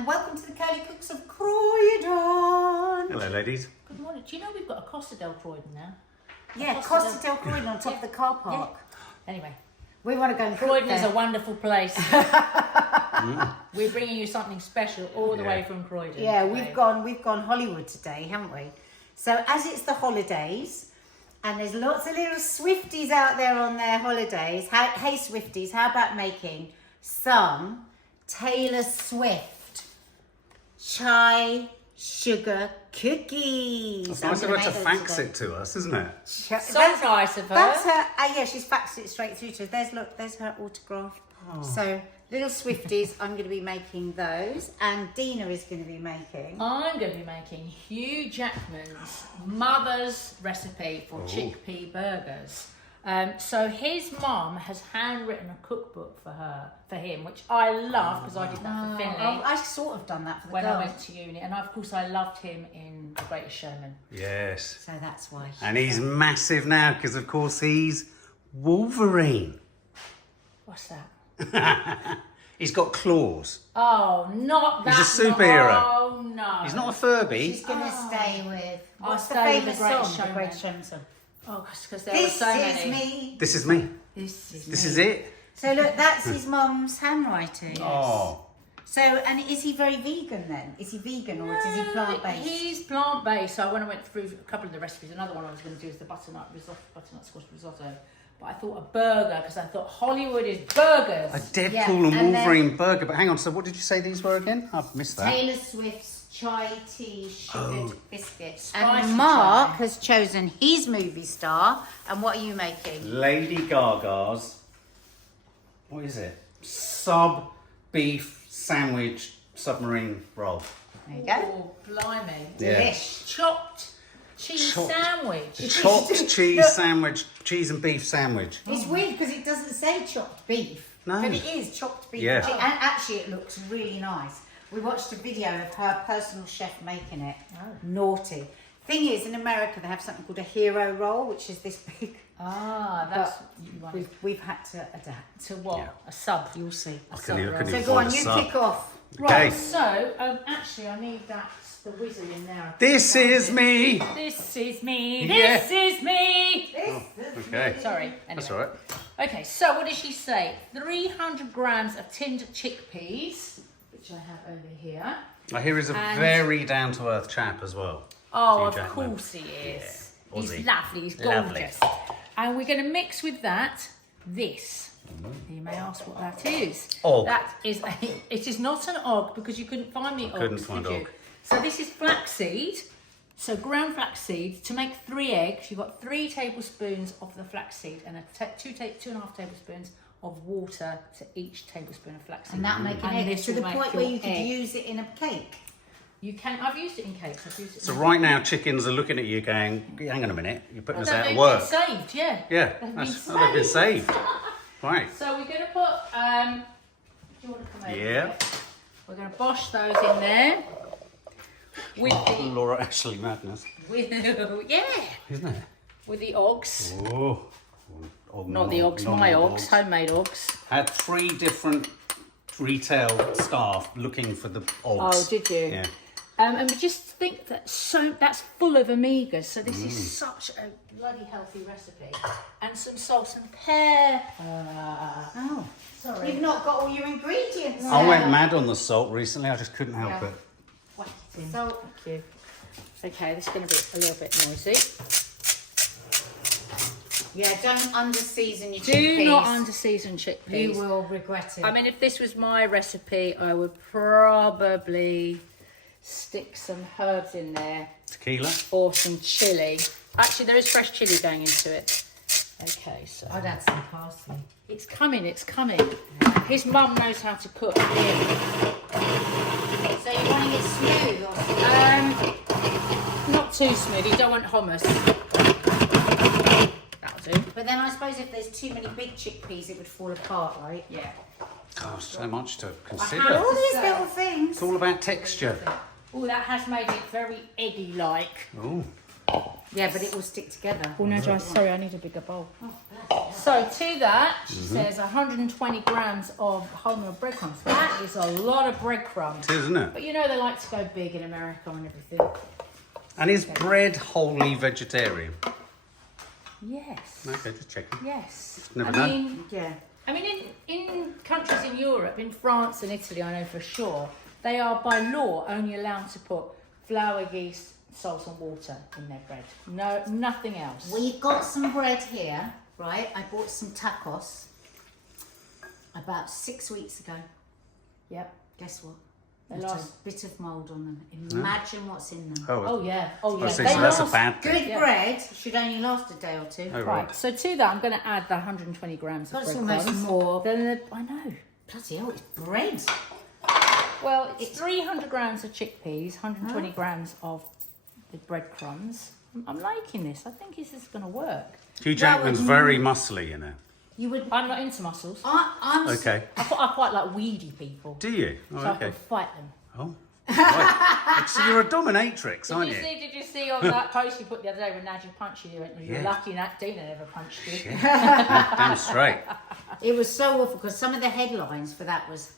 and welcome to the Curly Cooks of Croydon. Hello, ladies. Good morning. Do you know we've got a Costa del Croydon now? Yeah, Costa del Croydon on top of the car park. Yeah. Anyway, we want to go and cook Croydon there. is a wonderful place. We're bringing you something special all the way from Croydon. Yeah, we've gone Hollywood today, haven't we? So as it's the holidays, and there's lots of little Swifties out there on their holidays. Hey Swifties, how about making some Taylor Swift chai sugar cookies? It's nice of her to fax it to us, isn't it? So nice of her. That's her. Yeah, she's faxed it straight through to us. There's her autograph. Oh. So little Swifties, I'm going to be making those, and Dina is going to be making. I'm going to be making Hugh Jackman's mother's recipe for chickpea burgers. So his mum has handwritten a cookbook for him, which I love because I did that for Finley. I sort of done that for the when girls. I went to uni, and of course I loved him in The Greatest Showman. Yes. So that's why. And he's massive now because, of course, he's Wolverine. What's that? He's got claws. Oh, not that. He's a superhero. Oh no. He's not a Furby. She's going to stay with. I'll What's the stay with favourite The Greatest song? The Showman. Greatest Showman song. Oh, because there were so many. Me. This is me. This is it. So look, that's his mum's handwriting. Oh. So, and is he very vegan then? Is he vegan or is he plant-based? He's plant-based. So when I went through a couple of the recipes, another one I was going to do is the butternut squash risotto. But I thought a burger because I thought Hollywood is burgers. A Deadpool Yeah, and and Wolverine burger. But hang on, so what did you say these were again? I've missed that. Taylor Swift's chai tea sugared biscuits. Spicy And Mark chai. has chosen his movie star. And what are you making? Lady Gaga's, what is it? Sub beef sandwich submarine roll. There you go. Oh, blimey. Yeah. Delish. Chopped cheese Chopped. sandwich. Chopped cheese sandwich, cheese and beef sandwich. It's weird because it doesn't say chopped beef. No. But it is chopped beef. Yeah. And actually it looks really nice. We watched a video of her personal chef making it. Oh. Naughty. Thing is, in America they have something called a hero roll, which is this big. Ah, that's But we've had to adapt. to what? Yeah. A sub. You'll see. I can even So go on, find a you sub. kick off. Right. Okay. So actually, I need the wizard in there. This is me. This is me. Yeah. This is me. Okay. Sorry. Anyway. That's all right. Okay, so what did she say? 300 grams of tinned chickpeas, which I have over here. I hear he's a And- very down-to-earth chap as well. Oh, Hugh of Jackman. course he is. Yeah. He's Aussie. lovely. He's Lovely. gorgeous. And we're going to mix with that this. You may ask what that is. Og. That is it is not an og because you couldn't find me couldn't ogs, find did you? og. So this is flaxseed. So ground flaxseed. To make 3 eggs, you've got 3 tablespoons of the flaxseed and 2.5 tablespoons of water to each tablespoon of flaxseed. And that make an And egg this to the will make point where your you could egg. use it in a cake. You can. I've used it in cakes. I've used it. So in right now, chickens are looking at you going, hang on a minute, you're putting us out they've of work. been saved, yeah. Yeah, They've they've been saved. Right. So we're going to put. Do you want to come over? Yeah. here? We're going to bosh those in there. With the Laura Ashley madness, yeah, isn't it? with the ogs. Oh. Not the ogs, my ogs, homemade ogs. Had 3 different retail staff looking for the ogs. Oh, did you? Yeah. And we just think that's full of omegas. So this is such a bloody healthy recipe. And some salt and pepper. Oh, Sorry. you've not got all your ingredients. I went mad on the salt recently. I just couldn't help Yeah. it. Whack it in. So, Thank you. Okay, this is going to be a little bit noisy. yeah, don't under-season your Do chickpeas. not under-season chickpeas. You will regret it. I mean, if this was my recipe, I would probably stick some herbs in there Tequila. or some chilli. Actually, there is fresh chilli going into it. Okay, so I'd add some parsley. it's coming, it's coming. His mum knows how to cook. So you're wanting it smooth or something? Not too smooth. You don't want hummus. That'll do. But then I suppose if there's too many big chickpeas, it would fall apart, right? Yeah. Oh, so much to have consider. All these So- little things. It's all about texture. Oh, that has made it very eggy-like. Oh. Yeah, but it will stick together. Oh no, Joyce, sorry, I need a bigger bowl. So to that, she says 120 grams of wholemeal breadcrumbs. That is a lot of breadcrumbs. It is, isn't it? But you know they like to go big in America and everything. And is bread wholly vegetarian? Yes. Okay, just checking. Yes. Never I done. mean, Yeah. I mean, in countries in Europe, in France and Italy, I know for sure, they are by law only allowed to put flour, yeast, salt and water in their bread. No, nothing else. We've got some bread here, right? I bought some tacos about 6 weeks ago. Yep. Guess what? They There's last- a bit of mould on them. Imagine what's in them. Oh yeah. Oh yeah. so They that's a last- bad thing. Good Yeah. bread should only last a day or two. Oh, Right. right. So to that, I'm going to add the 120 grams of That's breadcrumbs. almost more. I know. Bloody hell, it's bread. Well, it's 300 grams of chickpeas, 120 grams of the breadcrumbs. I'm liking this. I think this is going to work. Hugh Jackman's very muscly, you know. You would. I'm not into muscles. I'm. Okay. I quite like weedy people. Do you? Oh, So I okay. can fight them. Oh. Right. So you're a dominatrix, aren't you? Did you see on that post you put the other day when Nadia punched you? You're Yeah. lucky Nat Dina never punched you. Damn straight. It was so awful because some of the headlines for that was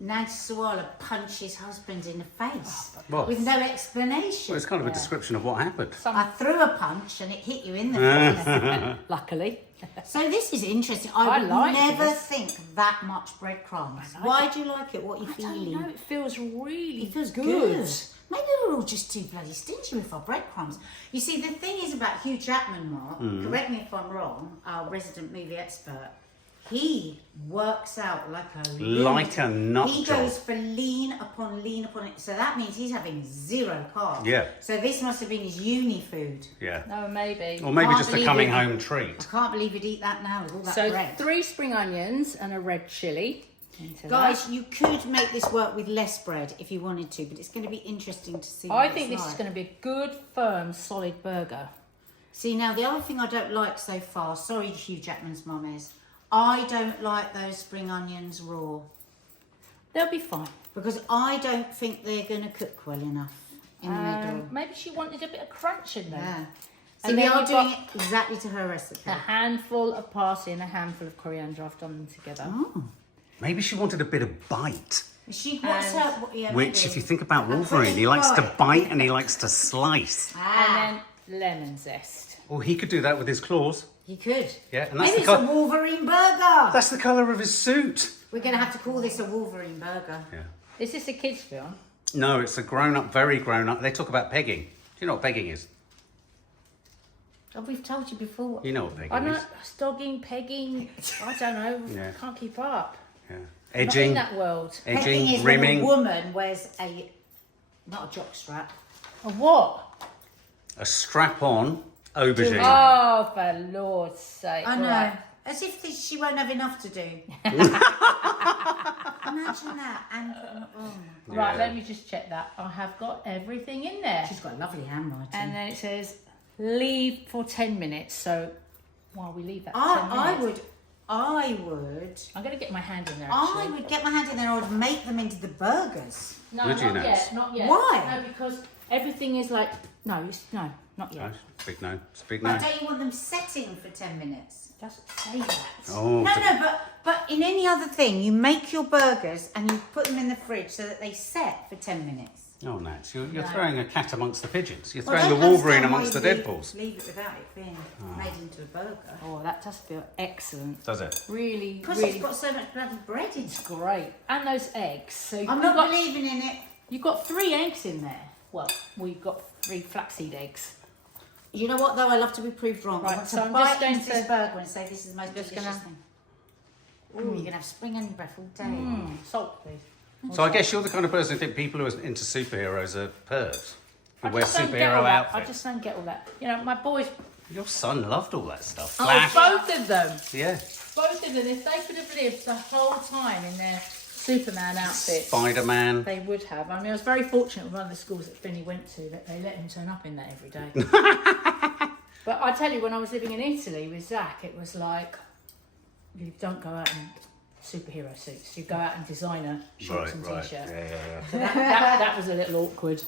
Nag Sawalha punched his husband in the face Well, with no explanation. well, it's kind of a description of what happened. I threw a punch and it hit you in the face. Luckily. So this is interesting. I I would like never this. think that much breadcrumbs. like Why do you like it? What are you I don't feeling? know. It feels really It feels good. good. Maybe we're all just too bloody stingy with our breadcrumbs. You see, the thing is about Hugh Jackman, Mark, correct me if I'm wrong, our resident movie expert, he works out like a Like a nut He job. goes for lean upon it. So that means he's having 0 carbs. Yeah. So this must have been his uni food. Yeah. No, maybe. Or maybe Can't just a believe coming it. home I treat. can't believe you'd eat that now with all that So bread. 3 spring onions and a red chilli. into Guys, that. you could make this work with less bread if you wanted to, but it's going to be interesting to see. I what think it's this is like. going to be a good, firm, solid burger. See, now the other thing I don't like so far, sorry Hugh Jackman's mum, is I don't like those spring onions raw They'll be fine. because I don't think they're going to cook well enough in the middle. Maybe she wanted a bit of crunch in them. Yeah. So And we then are you've doing got- it exactly to her recipe. A handful of parsley and a handful of coriander. I've done them together. Oh. Maybe she wanted a bit of bite. She what's And- her? Yeah, Which, maybe. if you think about I'm Wolverine, pretty he likes to right. bite and he likes to slice. Ah, And then lemon zest. Well, he could do that with his claws. he could. Yeah, and that's Maybe the it's a colour. Wolverine burger. That's the colour of his suit. We're going to have to call this a Wolverine burger. Yeah. Is this a kids' film? No, it's a grown-up, very grown-up. They talk about pegging. Do you know what pegging is? Oh, we've told you before. You know what pegging I don't know. is. Stogging, pegging. I don't know. Yeah. Can't keep up. Yeah. Not in Edging, that world. Pegging is rimming, when a woman wears a, not a jock strap. A what? a strap-on aubergine. Oh, for Lord's sake. I know. Right. As if she won't have enough to do. Imagine that. And Right, Yeah. let me just check that. I have got everything in there. she's got a lovely handwriting. And then it says leave for 10 minutes. So while we leave that for 10 I minutes. would. I'm going to get my hand in there I actually. would get my hand in there. I would make them into the burgers. No, Would you not now? yet. Not yet. Why? No, because everything is like, no, not No, yet. it's a big no. It's a big no. But don't you want them setting for 10 minutes? Just say that. Oh, No, but in any other thing, you make your burgers and you put them in the fridge so that they set for 10 minutes. oh, Nats, you're No. throwing a cat amongst the pigeons. You're Well, throwing I the don't Wolverine understand amongst the why you Deadpools. Leave it without it being made into a burger. Oh, that does feel excellent. Does it? Really, Because really it's got so much bloody bread in it. great. And those eggs. So I'm not believing in it. you've got 3 eggs in there. Well, we've got 3 flaxseed eggs. You know what though? I love to be proved wrong. I Right, want so to I'm bite just going into this to- burger and say this is the most Just delicious gonna- thing. Ooh, you're gonna have spring onion breath all day. Salt, please. So I guess you're the kind of person who think people who are into superheroes are pervs. Who wear just don't get all superhero that. outfits. I just don't get all that. You know, my boys, Your son loved all that stuff. oh, Flash. both of them. Yeah. Both of them, if they could have lived the whole time in their Superman outfits, Spider-Man. they would have. I mean, I was very fortunate with one of the schools that Finny went to that they let him turn up in that every day. But I tell you, when I was living in Italy with Zach, it was like, you don't go out in superhero suits. You go out in designer shorts and Right. t-shirt. Yeah. So that was a little awkward.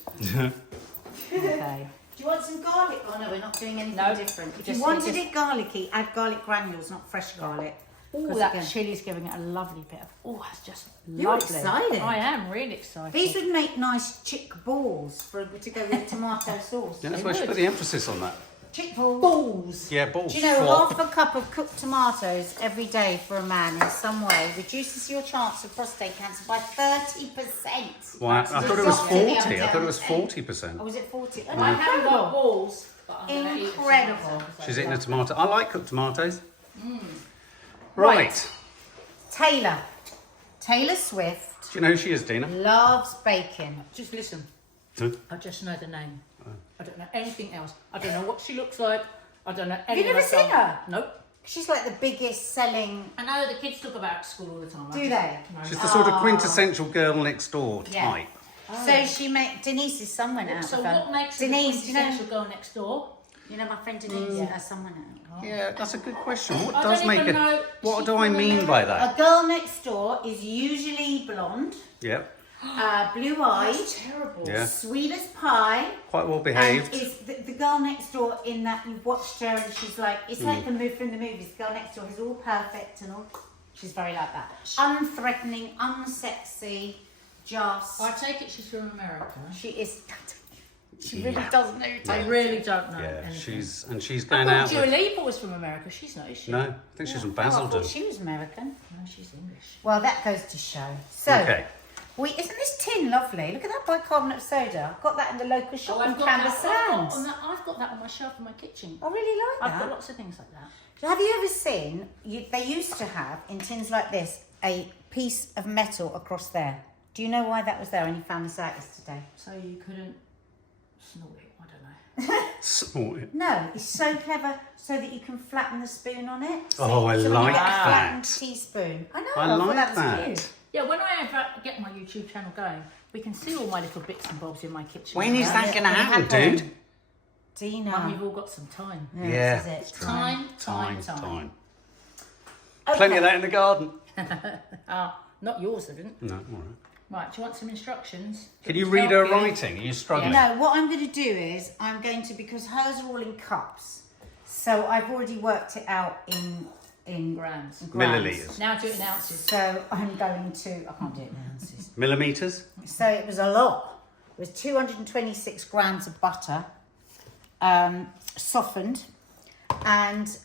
Okay. Do you want some garlic? Oh no, we're not doing anything No, different. If just- you wanted just- it garlicky, add garlic granules, not fresh garlic. Oh, 'Cause that again- chili's giving it a lovely bit of. Oh, that's just You're lovely. excited. I am really excited. These would make nice chick balls to go with tomato sauce. Yeah, that's They why she would. put the emphasis on that. Chick balls. Yeah, balls. Do you know Flop. half a cup of cooked tomatoes every day for a man in some way reduces your chance of prostate cancer by 30%? Wow, I thought it was Exactly. 40. I thought it was 40%. Oh, was it 40? Oh, I haven't got incredible. balls, but I'm gonna eat a Incredible. tomato, so She's eating a yeah. tomato. I like cooked tomatoes. Right. Taylor. Taylor Swift Do you know who she is, Dina? loves bacon. Just listen. Huh? I just know the name. I don't know anything else. I don't know what she looks like. I don't know you any never of her seen songs. her? Nope. She's like the biggest selling. I know the kids talk about it at school all the time. Do they? No. She's the sort of quintessential girl next door Yeah. type. So she made Denise's son went out. So with her. what makes Denise? the Do you know? quintessential girl next door? You know my friend Denise. Her son went out. Yeah, that's a good question. What I does don't make even it? know. What She's do I from mean by that? A girl next door is usually blonde, Yep. blue eyed, That's terrible. Yeah. sweet as pie. Quite well And behaved. is the girl next door in that you've watched her and she's like, it's like the move from the movies. The girl next door is all perfect and all. She's very like that. Unthreatening, unsexy, just. I take it she's from America. She is. She Yeah. really does know. I really don't know Yeah, anything. she's I going thought out. Dua With, Lipa was from America. She's not, is she? no, I think she's from Oh, I thought Basildon. she was American. No, she's English. Well, that goes to show. So, Okay. isn't this tin lovely? Look at that bicarbonate soda. I've got that in the local shop in I've got Canvas that- Sands. I've got that on my shelf in my kitchen. I really like I've that. got lots of things like that. Have you ever seen, they used to have, in tins like this, a piece of metal across there. Do you know why that was there? And you found this out yesterday. So you couldn't snort it. I don't know. Small. No, it's so clever so that you can flatten the spoon on it. So Oh, I so when you like get a flattened that. teaspoon. I know, I thought like that was that. cute. Yeah, when I ever get my YouTube channel going, we can see all my little bits and bobs in my kitchen. When is that going to happen, happen. dude? Dina. When we've all got some time. Yeah. This is it. Time. Time. Okay. Plenty of that in the garden. Not yours, I didn't. No, all right. Right, do you want some instructions? Can you Help read her you? writing? Are you struggling? No, what I'm going to do is I'm going to, because hers are all in cups, so I've already worked it out in Grams. grams. Milliliters. Now do it in ounces. So I'm going to, I can't do it in ounces. Millimeters? So it was a lot. It was 226 grams of butter, softened, and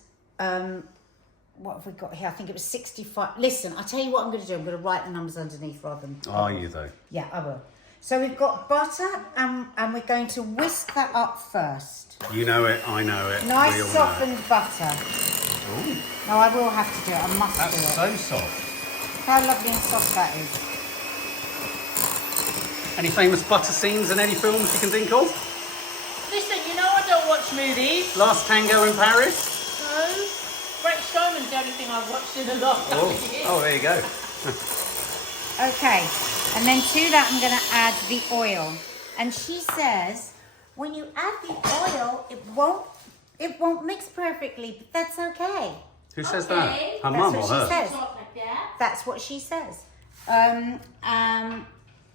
what have we got here? I think it was 65. Listen, I'll tell you what I'm going to do. I'm going to write the numbers underneath rather than... Are you, though? Yeah, I will. So we've got butter, and we're going to whisk that up first. You know it, I know it. Nice we all softened butter. know it. Ooh, No, I will have to do it. I must that's do it. so soft. Look how lovely and soft that is. Oh. Any famous butter scenes in any films you can think of? Listen, you know I don't watch movies. Last Tango in Paris? No. Great Showman's the only thing I've watched in the last couple of years. Oh, there you go. Okay, and then to that I'm going to add the oil. And she says, when you add the oil, it won't mix perfectly, but that's okay. Who says Okay. that? Her That's mum what or she her? says. Talk like that. That's what she says.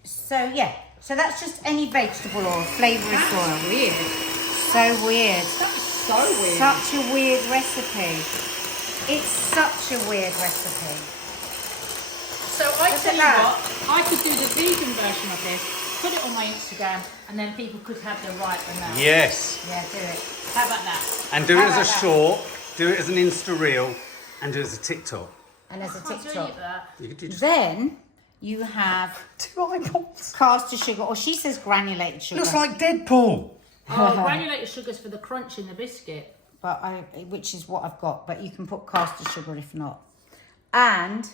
So yeah, so that's just any vegetable oil, flavourless oil. Weird. So weird. That is so weird. Such a weird recipe. It's such a weird recipe. So I Look tell at you that. what, I could do the vegan version of this, put it on my Instagram, and then people could have the right amount. Yes. Yeah, do it. How about that? And do it How as a about that? short, do it as an Insta reel, and do it as a TikTok. And as a Can't do TikTok. that. You could do just Then you have 2 eyeballs. caster sugar, or she says granulated sugar. Looks like Deadpool. Oh, granulated sugars for the crunch in the biscuit. But which is what I've got. But you can put caster sugar if not. And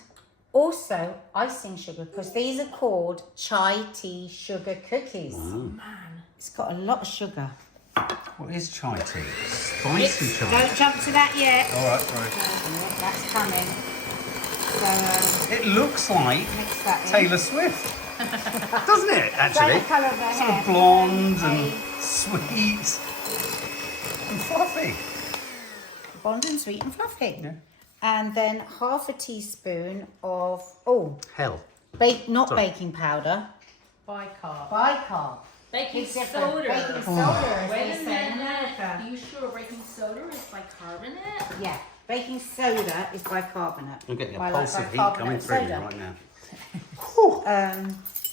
also icing sugar, because these are called chai tea sugar cookies. Man. It's got a lot of sugar. What is chai tea? Spicy chai. Don't jump to that yet. All right. That's coming. So It looks like mix that in. Taylor Swift, doesn't it? Is that Actually, the colour of her sort hair? of blonde and Hey. sweet and fluffy. Blonde and sweet and fluffy. Yeah. And then half a teaspoon of Hell. not Sorry. baking powder, Bicarb. bicarb. Baking It's different. soda. Baking soda, as Wait they a say in minute. America. Are you sure baking soda is bicarbonate? Yeah, baking soda is bicarbonate. I'm getting a Like pulse of heat bicarbonate coming through me soda. right now.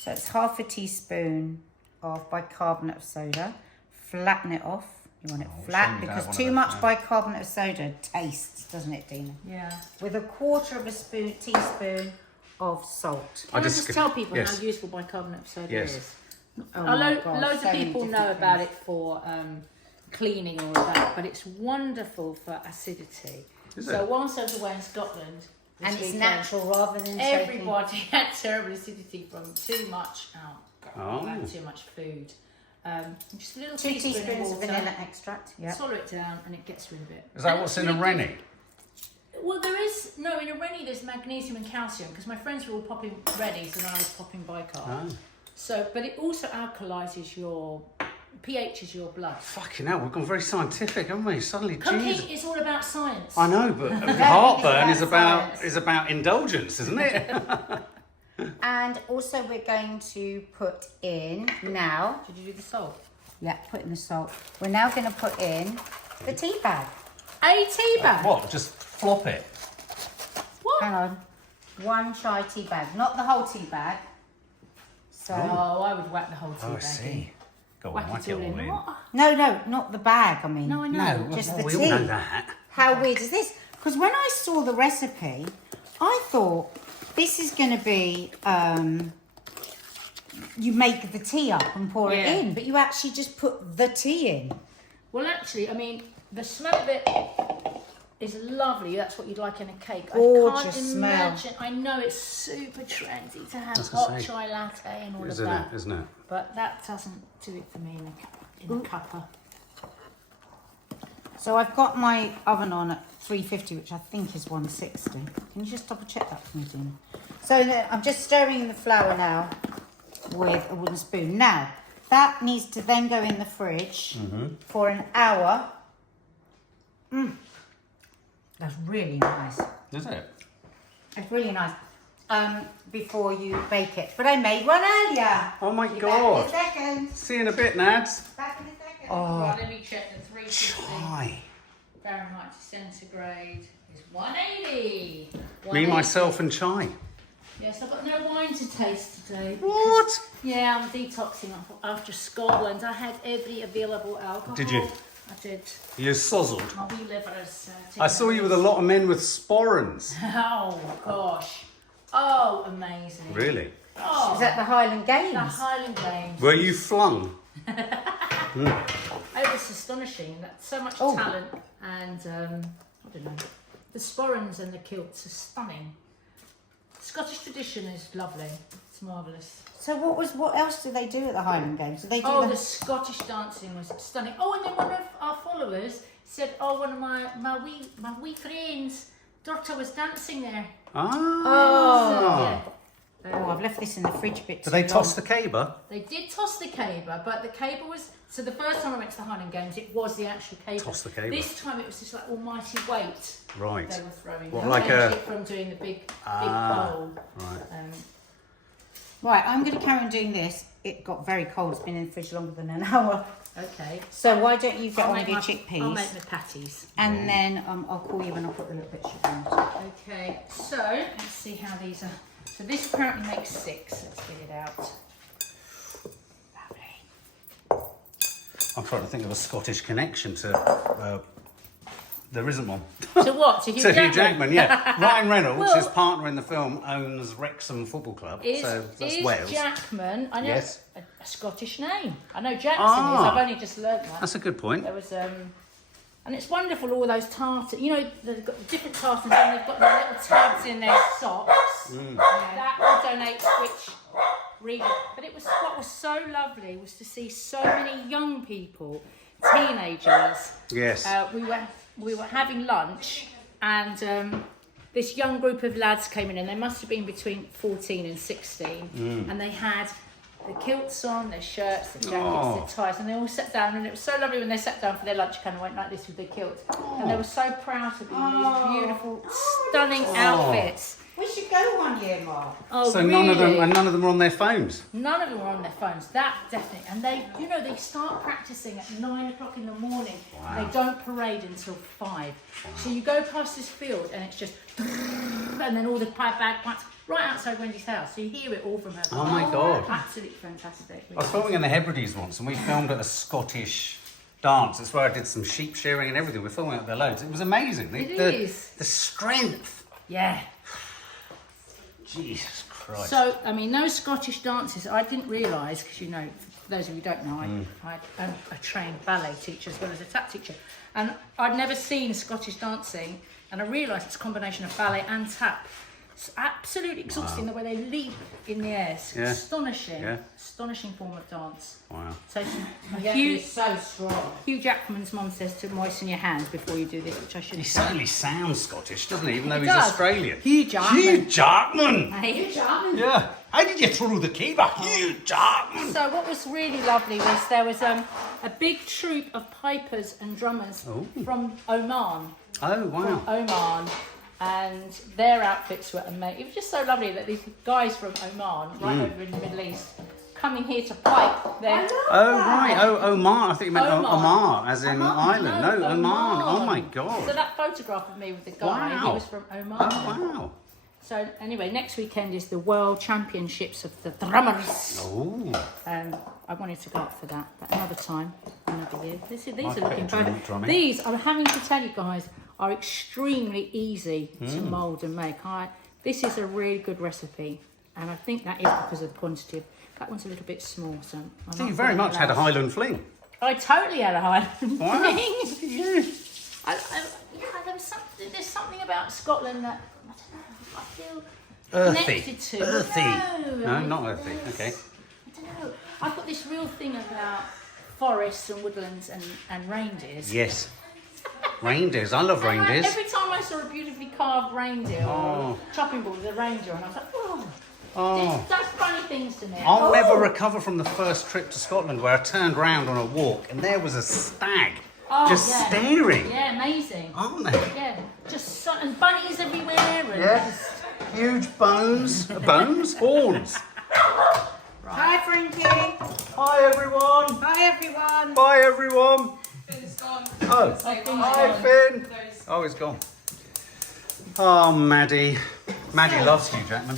So it's half a teaspoon of bicarbonate of soda. Flatten it off. You want it flat shame you don't have because one of too those much now. bicarbonate of soda tastes, doesn't it, Dina? Yeah. With a quarter of a teaspoon of salt. Can I just tell people yes. how useful bicarbonate of soda Yes. is? Oh my God, Loads so of many people different know about things. it for cleaning all of that, but it's wonderful for acidity. Is so it? whilst I was away in Scotland, this And it's weekend, natural rather than taking... everybody had terrible acidity from too much too much food. Just a little 2 teaspoons of water, vanilla extract. Yeah. swallow it down, and it gets rid of it. Is that And what's it's in a really Rennie? Well, there is no in a Rennie. There's magnesium and calcium because my friends were all popping Rennies and I was popping Bicarb. Oh. So, but it also alkalizes your pHs your blood. Fucking hell, we've gone very scientific, haven't we? Suddenly, Cooking Jesus. is all about science. I know, but Everything's heartburn is about science. about indulgence, isn't it? And also we're going to put in now... Did you do the salt? Yeah, put in the salt. We're now going to put in the tea bag. A tea bag. What? Just flop it. What? Hang on. 1 chai tea bag, not the whole tea bag. So Oh, I would whack the whole tea Oh, I bag in. see. Go on, Whack whack it it all all in. in. What? no, not the bag. I mean, No, I know. No, just well, the we tea. all know that. How weird is this? Because when I saw the recipe, I thought this is going to be you make the tea up and pour it Yeah. in, but you actually just put the tea in. Well, actually, I mean, the smell of it is lovely. That's what you'd like in a cake. Gorgeous I can't smell. imagine. I know it's super trendy to have That's hot what I say. chai latte and all Isn't of that, it? Isn't it? but that doesn't do it for me in a cuppa. So I've got my oven on at 350, which I think is 160. Can you just double check that for me, Dina? So I'm just stirring the flour now with a wooden spoon. Now, that needs to then go in the fridge for an hour. That's really nice. Is it? It's really nice. Before you bake it. But I made one earlier. Oh my Be God. Back in a second. See you in a bit, Nads. Back in a second. Oh, Right, let me check the 350 chai. Fahrenheit to centigrade is 180. Me, 180. myself, and chai. Yes, I've got no wine to taste today. What? Yeah, I'm detoxing after Scotland. I had every available alcohol. Did you? I did. You're sozzled. My wee liver's. I saw you with a lot of men with sporrans. Oh gosh. Oh, amazing. Really? It Oh, was at the Highland Games. the Highland Games. Were you flung? It was astonishing. That so much Oh. talent and I don't know. The sporrans and the kilts are stunning. Scottish tradition is lovely. It's marvellous. So what else do they do at the Highland Games? Do they do Oh, the... the Scottish dancing was stunning. Oh, and then one of our followers said, "Oh, one of my wee friends' daughter was dancing there." Ah. So, Oh, I've left this in the fridge bit Did they toss the caber? they did toss the caber, but the caber was so. The first time I went to the Highland Games, it was the actual caber. Toss the caber. This time it was just like almighty weight Right. they were throwing. What, They like changed a- it from doing the big bowl. Right. Right, I'm going to carry on doing this. It got very cold. It's been in the fridge longer than an hour. Okay. So why don't you get I'll on with your I'll chickpeas? make my patties. And then I'll call you when I put the little bit of sugar in. Okay, so let's see how these are. So this apparently makes 6. Let's get it out. Lovely. I'm trying to think of a Scottish connection to. There isn't one. To what? To Hugh To Jackman? Hugh Jackman, yeah. Ryan Reynolds, Well- his partner in the film, owns Wrexham Football Club. So that's is Wales. Jackman, I know Yes. a Scottish name. I know Jackson Ah. is. I've only just learnt that. That's a good point. There was and it's wonderful all those tartans. You know, they've got different tartans and they've got the little tabs in their socks. That will donate which region. But it was what was so lovely was to see so many young people, teenagers. Yes. We were having lunch and this young group of lads came in and they must have been between 14 and 16 and they had the kilts on, their shirts, their jackets, their ties, and they all sat down and it was so lovely when they sat down for their lunch, kind of went like this with their kilts and they were so proud to be in these beautiful, stunning outfits. We should go one year, Mark. Oh, So really? none of them are on their phones. None of them are on their phones. That definitely. And they, you know, they start practicing at 9 o'clock in the morning. Wow. They don't parade until 5. Wow. So you go past this field and it's just, and then all the bagpipes right outside Wendy's house. So you hear it all from her. Oh my God. Absolutely fantastic. I was filming in the Hebrides once, and we filmed at a Scottish dance. It's where I did some sheep shearing and everything. We're filming up there loads. It was amazing. The strength. Yeah. Jesus Christ. So, I mean, those Scottish dances, I didn't realise, because, you know, for those of you who don't know, I'm a trained ballet teacher as well as a tap teacher. And I'd never seen Scottish dancing, and I realised it's a combination of ballet and tap. It's absolutely exhausting the way they leap in the air. It's astonishing form of dance. Wow. So, He's so strong. Hugh Jackman's mum says to moisten your hands before you do this, which I shouldn't He say. certainly sounds Scottish, doesn't he? Even though He he's does. Australian. Hugh Jackman. Hugh Jackman! Hugh Jackman. Yeah. How did you throw the key back? Hugh Jackman! So what was really lovely was there was a big troupe of pipers and drummers from Oman. Oh, wow. From Oman, and their outfits were amazing. It was just so lovely that these guys from Oman, right over in the Middle East, coming here to pipe their... Oh, right. Oh, Omar. I think you meant Omar. Omar, as in Oman. island. No, Oman. Oman. Oh, my God. So that photograph of me with the guy, he Wow. was from Oman. Oh, wow. So anyway, next weekend is the World Championships of the Drummers. Oh. I wanted to go up for that, but another time, another year. These are I'd looking bet perfect. drumming. These, I'm having to tell you guys, are extremely easy to mould and make. This is a really good recipe, and I think that is because of the quantity. That one's a little bit small, so... So you very much had a Highland fling. I totally had a Highland Wow. fling. Look at you. There's something about Scotland that, I don't know, I feel Earthy. connected to. Earthy. No, I not earthy. Okay. I don't know. I've got this real thing about forests and woodlands and reindeers. Yes. Reindeers. I love reindeers. Every time I saw a beautifully carved reindeer or chopping board with a reindeer, and I was like, this does funny things to me. I'll never recover from the first trip to Scotland where I turned round on a walk and there was a stag staring. Yeah, amazing. Aren't they? Yeah, just and bunnies everywhere. And Yes. Huge bones. Bones? Horns. Hi, Frankie. Hi, everyone. Bye, everyone. Bye, everyone. Finn's gone. Oh, hi, Finn. Oh, he's gone. Oh, Maddie. Maddie loves Hugh Jackman.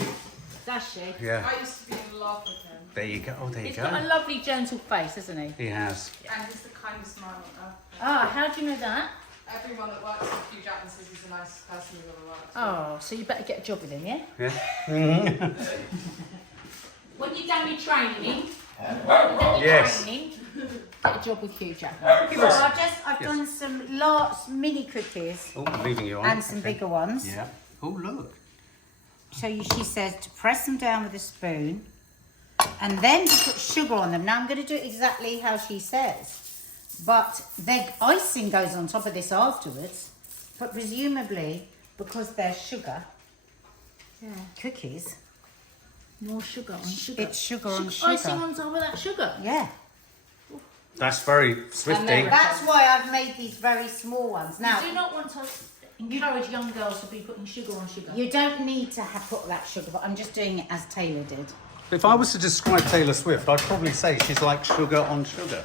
Does she? Yeah. I used to be in love with him. There you go. Oh, there you He's got a go. lovely, gentle face, hasn't he? He has. And he's the kindest man on earth. Ah, how do you know that? Everyone that works with Hugh Jackman says he's the nicest person you've ever worked with. Oh, so you better get a job with him, yeah? Yeah. When you've done your training, Yes. get a job with Hugh Jackman. So I've done some mini cookies Oh, I'm leaving you on. and some Okay. bigger ones. Yeah. Oh, look. So she says to press them down with a spoon and then to put sugar on them. Now I'm going to do it exactly how she says. But the icing goes on top of this afterwards. But presumably, because they're sugar cookies, More sugar on sugar. it's sugar on sugar. Icing on top of that sugar. Yeah. That's very Swiftie. That's why I've made these very small ones. Now, Do you not want to encourage young girls to be putting sugar on sugar? you don't need to have put that sugar, but I'm just doing it as Taylor did. If I was to describe Taylor Swift, I'd probably say she's like sugar on sugar.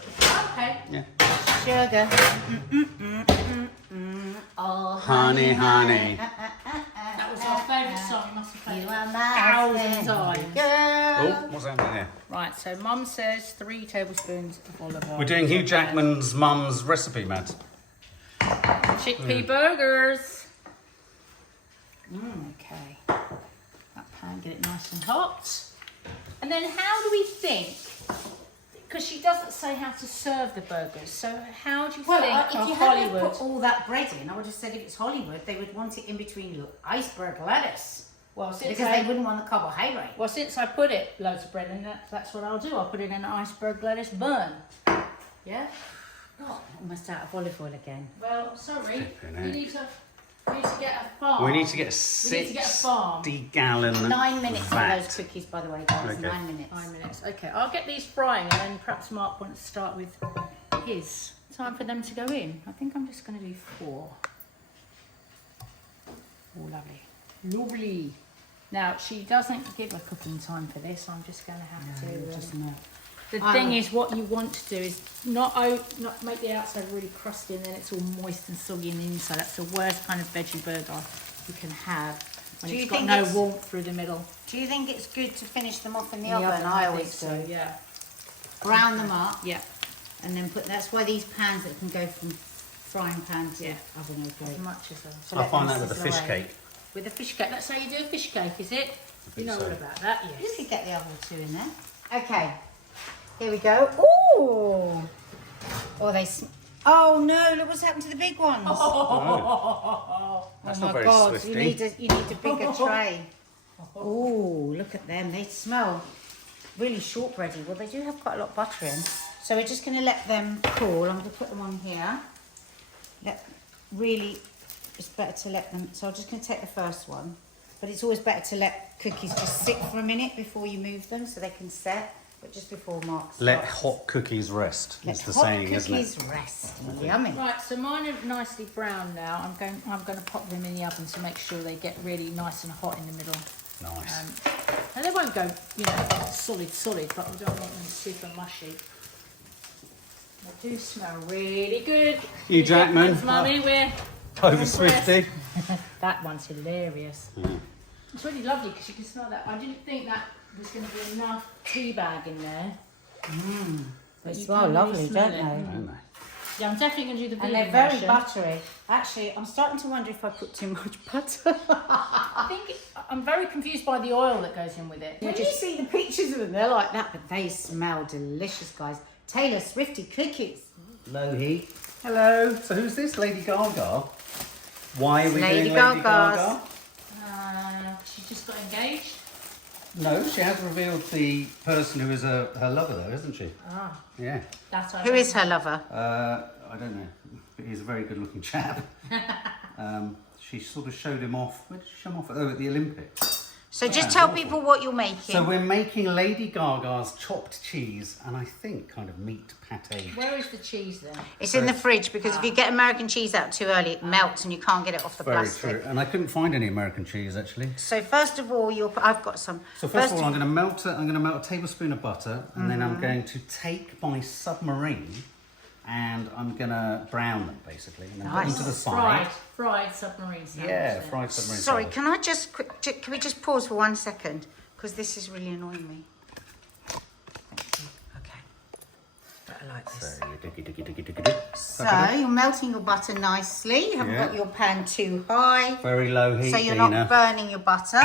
Okay. Yeah. Sugar. Oh, Honey, honey. that was our favourite song. Must have played You it are 1,000 times. girl. Oh, what's happening here? Right, so Mum says 3 tablespoons of olive oil. We're doing Hugh Jackman's mum's recipe, Matt. Chickpea burgers. Okay. That pan, get it nice and hot. And then how do we think? Because she doesn't say how to serve the burgers. So how do you Well, think if of you hadn't Hollywood? put all that bread in, I would have said if it's Hollywood, they would want it in between iceberg lettuce. Well, Because they wouldn't want the carbohydrate. Well, since I put it loads of bread in, that's what I'll do. I'll put it in an iceberg lettuce bun. Yeah. Oh, almost out of olive oil again. Well, sorry. Flipping We heck. need to get a farm. We need to get a We need to get a farm. 60-gallon 9 minutes vat. for those cookies, by the way, guys. Okay. 9 minutes. 9 minutes. Okay, I'll get these frying and then perhaps Mark wants to start with his. Time for them to go in. I think I'm just going to do 4. Oh, lovely. Lovely. Now, she doesn't give a cooking time for this. I'm just going to have to... Just not. The thing is, what you want to do is not make the outside really crusty and then it's all moist and soggy in the inside. That's the worst kind of veggie burger you can have when it's got no warmth through the middle. Do you think it's good to finish them off in the oven? I always think so, yeah. Brown them up. Yeah. And then that's why these pans that can go from frying pan to oven are great. As much as a... So I find that with a fish cake. With a fish cake. That's how you do a fish cake, is it? You know all about that, yes. You could get the other two in there. Okay. Here we go. Ooh. Oh, oh no! Look what's happened to the big ones. Oh. That's not very swifty. You need a bigger tray. Oh, look at them. They smell really shortbready. Well, they do have quite a lot of butter in. So we're just going to let them cool. I'm going to put them on here. It's better to let them. So I'm just going to take the first one. But it's always better to let cookies just sit for a minute before you move them so they can set. But just before Mark starts. Let hot cookies rest. It's the saying, isn't it? Let hot cookies rest. Yummy. Right, so mine are nicely brown now. I'm going to pop them in the oven to make sure they get really nice and hot in the middle. Nice. And they won't go, solid, but I don't want them super mushy. They do smell really good. Hugh Jackman. Mummy, we're over Swiftie. That one's hilarious. It's really lovely because you can smell that. I didn't think that was going to be enough tea bag in there. They smell lovely, don't they? Yeah, I'm definitely going to do the vegan And they're very version. buttery. Actually, I'm starting to wonder if I put too much butter. I think I'm very confused by the oil that goes in with it. When you see the pictures of them, they're like that, but they smell delicious, guys. Taylor Swiftie cookies. Low heat. Hello. So who's this? Lady Gaga? Why are we Lady doing Lady Gaga? She just got engaged. No, she has revealed the person who is her lover, though, hasn't she? Ah, Yeah. that's Who is her lover? I don't know. But he's a very good-looking chap. She sort of showed him off. Where did she show him off? Oh, at the Olympics. So just tell people what you're making. So we're making Lady Gaga's chopped cheese and I think kind of meat pate. Where is the cheese then? It's in the fridge because if you get American cheese out too early, it melts and you can't get it off the Very plastic. true. And I couldn't find any American cheese actually. So first of all, I've got some. So first of all, I'm going to melt a tablespoon of butter, and then I'm going to take my submarine, and I'm going to brown them basically, and then put them to the side. Fried submarine sandwich. Yeah, fried submarine. Sorry, salad. can I just can we just pause for 1 second because this is really annoying me. Thank you. Okay. Better like this. So you're melting your butter nicely. You haven't got your pan too high. Very low heat. So you're Dina. not burning your butter.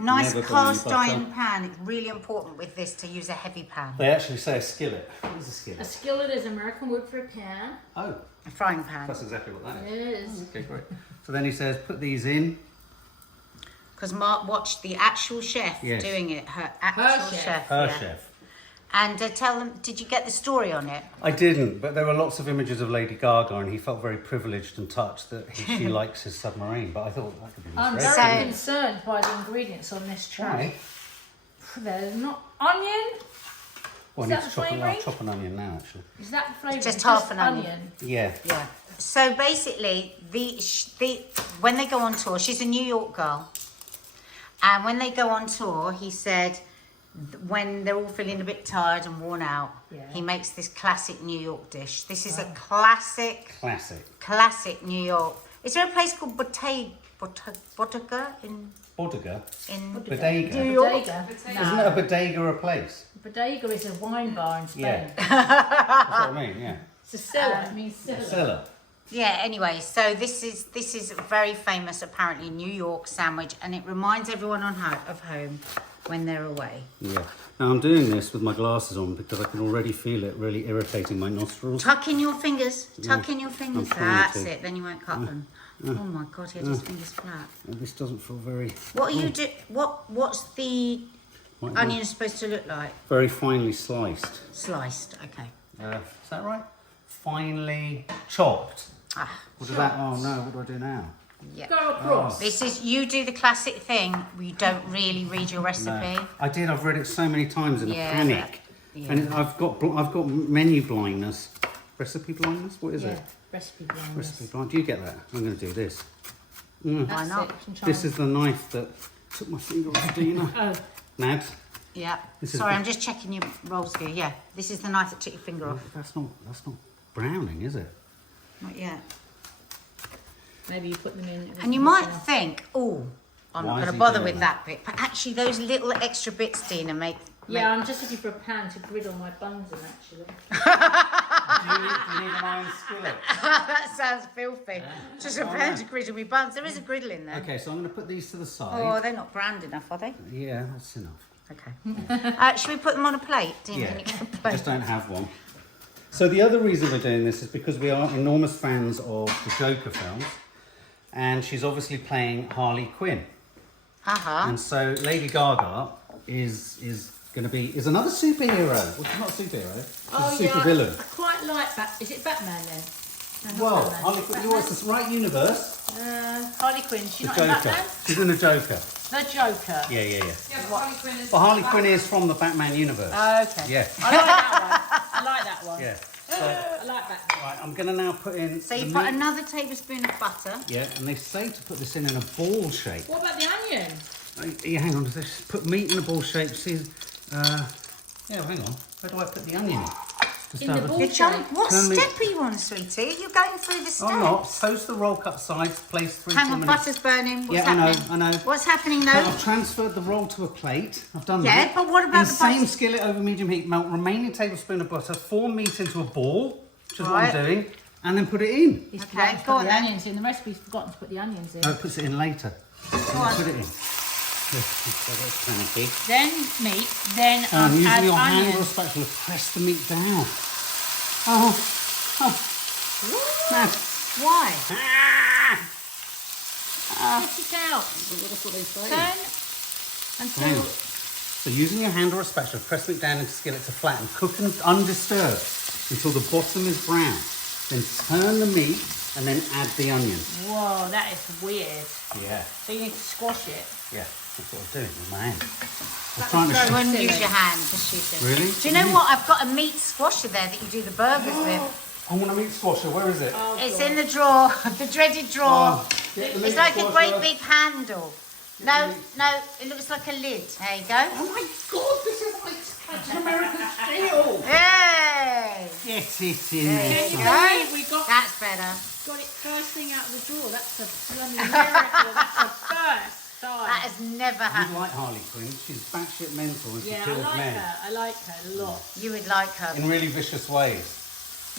Nice Never burn cast your butter. iron pan. It's really important with this to use a heavy pan. They actually say a skillet. What is a A skillet? skillet is American wood for a pan. Oh, A frying pan. that's exactly what that It is. is. Okay, great. So then he says, put these in. Because Mark watched the actual chef doing it. Her actual chef. Her yeah. chef. And tell them, did you get the story on it? I didn't, but there were lots of images of Lady Gaga, and he felt very privileged and touched that she likes his submarine. But I thought that could be I'm misread. very concerned by the ingredients on this tray. Why? There's not onion. Well, Is I that need to the chop, flavouring? I'll chop an onion now, actually. Is that the flavour? Just half an onion. Yeah. Yeah. So basically, when they go on tour, she's a New York girl. And when they go on tour, he said, when they're all feeling a bit tired and worn out, he makes this classic New York dish. This is a classic New York. Is there a place called Bodega in Bodega? New Bodega. York? Bodega. Isn't a bodega a place? Bodega is a wine bar in Spain. Yeah. That's what I mean, yeah. It's a cellar. It means cellar. Cellar. Yeah, anyway, so this is a very famous, apparently, New York sandwich, and it reminds everyone of home when they're away. Yeah. Now I'm doing this with my glasses on because I can already feel it really irritating my nostrils. Tuck in your fingers. Tuck in your fingers. I'm trying That's to. it. Then you won't cut them. Oh my God, he had his fingers flat. This doesn't feel very... What are you do? What's the Right, onion supposed to look like? very finely sliced. Sliced. Okay. Is that right? Finely chopped. Ah, What does that... Oh no, what do I do now? yeah. Go across. This is you do the classic thing where you don't really read your recipe. No. I did. I've read it so many times in a Yeah, panic. yeah. And I've got menu blindness. Recipe blindness? What is it? Recipe blindness. Recipe blind. Do you get that? I'm going to do this. Why not? It. You can try This and- is the knife that took my finger off, Dina. Oh, Nabs. Yeah. This is Sorry, the- I'm just checking your rolls here. Yeah, this is the knife that took your finger off. That's not browning, is it? Not yet. maybe you put them in. And you might think, oh, I'm Why not is going to he bother doing with that? that bit. But actually, those little extra bits, Dina, make. Yeah, I'm just looking for a pan to griddle my buns in, actually. Do you need an iron skillet? That sounds filthy. Just a pan to griddle me buns. There is a griddle in there. Okay, so I'm going to put these to the Oh, side. they're not browned enough, are they? Yeah, that's enough. Okay. Should we put them on a plate? Dina, Yeah, can you get a I plate? just don't have one. So the other reason we're doing this is because we are enormous fans of the Joker films, and she's obviously playing Harley Quinn. Uh-huh. And so Lady Gaga is another superhero. Well, she's not a superhero. She's a supervillain. I quite like that. Is it Batman then? No, not Well, Batman. Harley Quinn, it's the right universe. Harley Quinn. She's The not in Joker. Batman. She's in the Joker. The Joker. Yeah. Yeah, but Harley Quinn is. But Harley Quinn is from the Batman universe. Okay. Yeah. I like that one. I like that one. Yeah. I like that one. Right, I'm going to now put in. So the you put meat. another tablespoon of butter. Yeah, and they say to put this in a ball shape. What about the onion? Yeah, hang on. Just put meat in a ball shape. See, yeah, hang on. Where do I put the onion in? Just In the have a- ball You're jumping. What Turn me- step are you on, sweetie? You're going through the steps. Oh, not. Toast the roll cut sides. Place 3 Hang 4 on, minutes. butter's burning. What's Yeah, happening? I know. What's happening So though? I've transferred the roll to a plate. I've done Yeah, that. but what about in the same butter? skillet over medium heat? Melt remaining tablespoon of butter. Form meat into a ball, which is Right. what I'm doing, and then put it in. He's Okay, forgotten to go put on the then. onions in. The recipe's forgotten to put the onions in. No, it puts it in later. Go on. Put it in. That's panicky. Then meat. Then Using add your hand or a onions. spatula, press the meat down. Oh. No. Why? Get it out. That's what they say. Turn Hang until. on. So using your hand or a spatula, press it down into skillet to flatten. Cook undisturbed until the bottom is brown. Then turn the meat and then add the onion. Whoa, that is weird. Yeah, So you need to squash it. yeah, that's what I'm doing with my hand. I'm trying to You show. wouldn't use your hand to shoot it. Really? Do you know what? I've got a meat squasher there that you do the burgers with. I want a meat squasher. Where is it? It's in the drawer, the dreaded drawer. Oh, get the It's meat like a great squasher. big handle. No, it looks like a lid. There you go. Oh my God, this is like Captain American steel. Hey! Get it in There there. you son. go. We got That's better. it first thing out of the drawer. That's a blooming miracle. That's the first time. That has never You happened. like Harley Quinn? She's batshit mental and she Yeah, I kills like men her. I like her a lot. You would like her. in really vicious ways.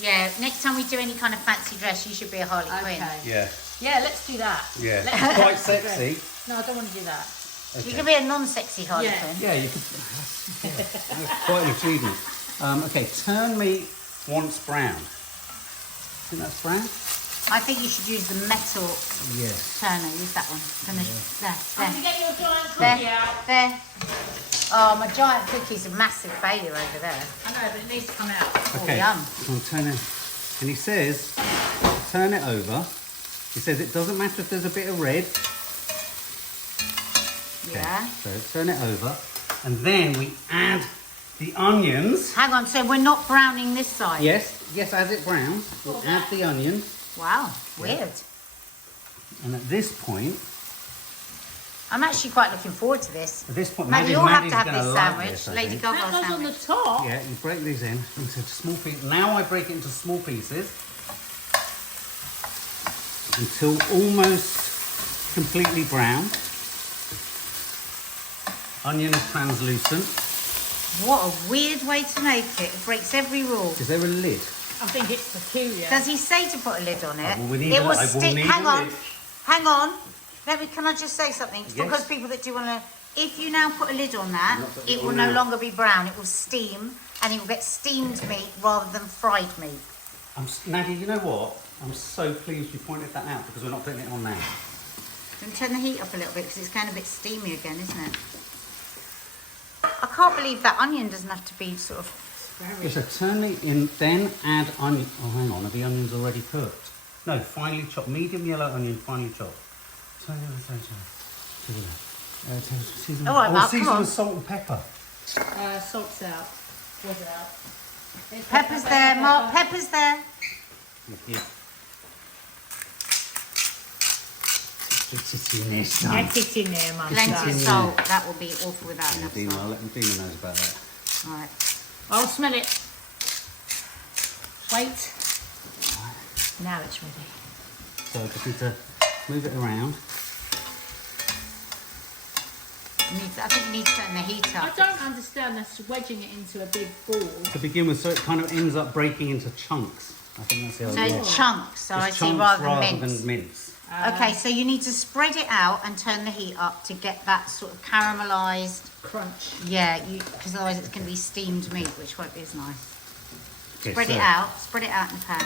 Yeah, next time we do any kind of fancy dress, you should be a Harley Quinn. Okay. Yeah, Yeah, let's do that. yeah. Let's It's do quite that. sexy. No, I don't want to do that. You can be a non-sexy Harley Yeah. Quinn. Yeah, you could. That's quite an achievement. Okay, turn meat once brown. Think that's brown? I think you should use the metal Yes. turner. Use that one. There, I'm there, going to get your giant cookie there, out. there. Oh, my giant cookie's a massive failure over there. I know, but it needs to come out. Okay. yum. I'll turn it. And he says, turn it over. He says it doesn't matter if there's a bit of red. Okay, Yeah. so turn it over. And then we add the onions. Hang on, so we're not browning this side? Yes, as it browns, we'll add the onion. Wow, weird. And at this point, I'm actually quite looking forward to this. Maddie, Maddie, you'll have to have gonna this like sandwich. this, I Lady think. Gaga That goes on the sandwich. top. Yeah, you break these into small pieces. Now I break it into small pieces until almost completely brown. Onion is translucent. What a weird way to make it. It breaks every rule. Is there a lid? I think it's peculiar. Does he say to put a lid on it? well, we need it a- will I will stick. need Hang a on. lid. Hang on. Can I just say something? Yes. Because people that do want to, if you now put a lid on that, not putting it it will on no now. longer be brown. It will steam, and it will get steamed meat rather than fried meat. Nadia, you know what? I'm so pleased you pointed that out because we're not putting it on now. And turn the heat up a little bit because it's going a bit steamy again, isn't it? I can't believe that onion doesn't have to be sort of. Yeah, so turn it in, then add onion. Oh, hang on, are the onions already cooked? No, finely chopped. Medium yellow onion, finely chopped. Turn it over, season, All right, Mark, season come on. with salt and pepper. Salt's out. Was it out? Pepper's there, Mark. Pepper's there. Yeah. Get it in there, son. Get it in there, Mum. Plenty son. of salt. That will be awful without Yeah, enough Dina, salt. I'll let Dina knows about that. Right. I'll smell it. Wait. Now it's ready. So I just need to move it around. I think you need to turn the heat I up. don't understand us wedging it into a big ball. To begin with, so it kind of ends up breaking into chunks. I think that's the So idea. it's chunks, so I It's see, chunks rather than mince. mince. Okay, so you need to spread it out and turn the heat up to get that sort of caramelised. Crunch. Yeah, because otherwise it's going to be steamed meat, which won't be as nice. Okay, Spread so- it out. Spread it out in the pan.